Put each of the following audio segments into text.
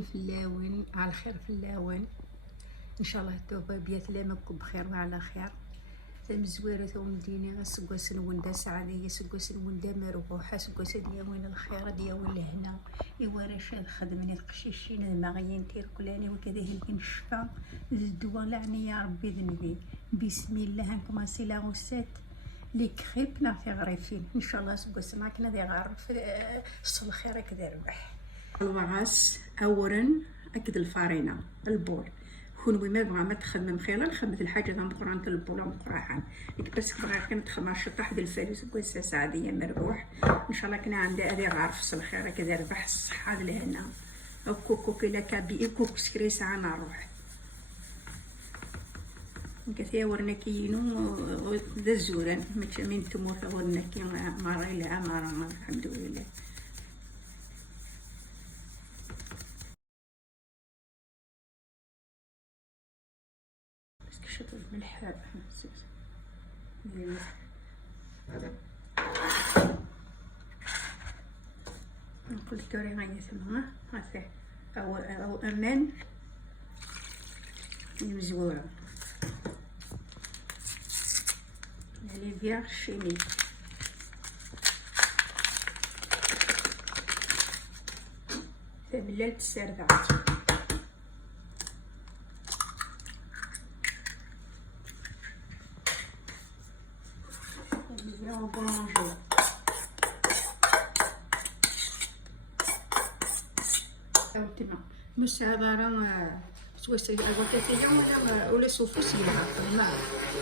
الفلاوين على الخير فلاوين ان شاء الله توبا بيات لامكم بخير وعلى خير. ثم زويرة ثم ديني سكواس نوندا سعادية سكواس نوندا مربوحة سكواس ديا وين الخير ديا وين الهنا يوارش خدمني القشيشين المغيين تيركلاني وكذا هلكن الشفا الدوا لعني يا ربي ذنبي بسم الله هنكم سيلا غوسات ليك خيب نعطي غريفين ان شاء الله سكواس معك نادي غارف الصل خير كذا ربح الوعاس اورن اكد الفارينة البول كون ما بغا ما تخدم خير خدمت الحاجه تاع القران تاع البوله مقراحه لك بس بغا كنت تخدم شطح ديال الفارس كويس سعديه مربوح ان شاء الله كنا عندها هذه عارف الخير كذا ربح الصحه لهنا كوكو كلا كابي كوك سكري ساعه نروح كثير ورناكينو ذا الزوران من تموت ورناكي ما غير العماره الحمد لله. شطر الملح نقول الدوري غاية ثما هاثي أو أمان مزورة يعني بيع شيمي ثملالة السردعات مش هذا راه سويس الوكاتية ولا سوفوس يحاكم ما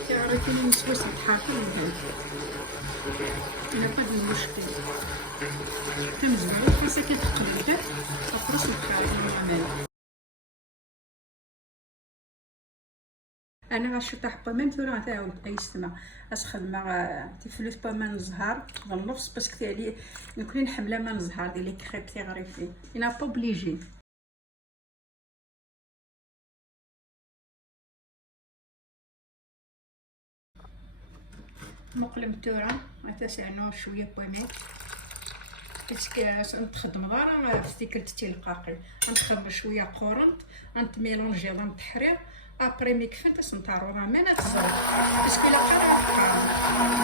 تعرفين مسويس تحاكم أنا قد المشكل تمزمر خاصك تقلب أفرس الخارج من انا غنشطح بامين ثورا تاعو ايستما اسخدم تفلوس بامين الزهر بالنص باسكو تاعي نكون حمله ما الزهر ديال كريب تي غريفين انا با اوبليجي مقلم تورا تسعنو شويه بامين باسكو نتخدم دارا في ديك القاقي نخدم شويه قورنت نتميلونجي ضم التحرير ابري مي كفنت سنطارو راه ما نتزرب باسكو الا قرا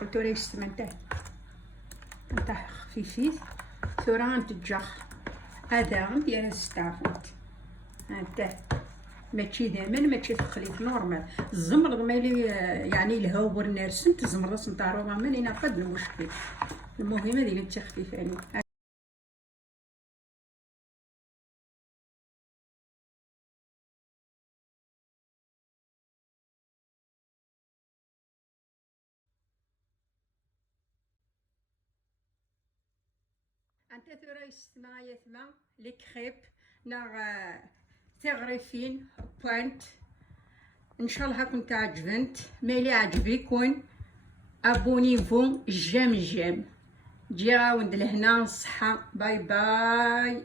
قلت له استمنته نتاع خفيفيت ثورا نتجخ هذا ديال ستافوت هذا ماشي دائما ماشي تخليط نورمال الزمر مالي يعني الهوا والنرسن تزمر سنطارو راه مالينا قد المشكل المهم ديال التخفيف يعني انت ثورا يستمع يثما لي كريب ناغ تغريفين بوانت ان شاء الله هاكم تعجبنت مالي عجبيكم ابونيفو جام جام جي راود لهنا الصحه باي باي.